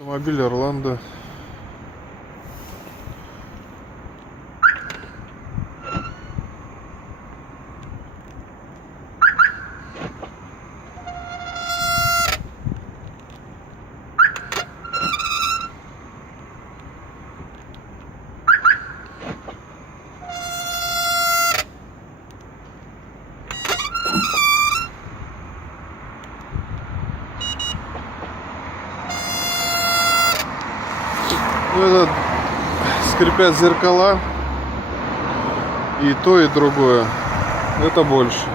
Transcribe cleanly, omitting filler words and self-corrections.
Автомобиль Орландо. Ну, это скрипят зеркала, и то, и другое. Это больше.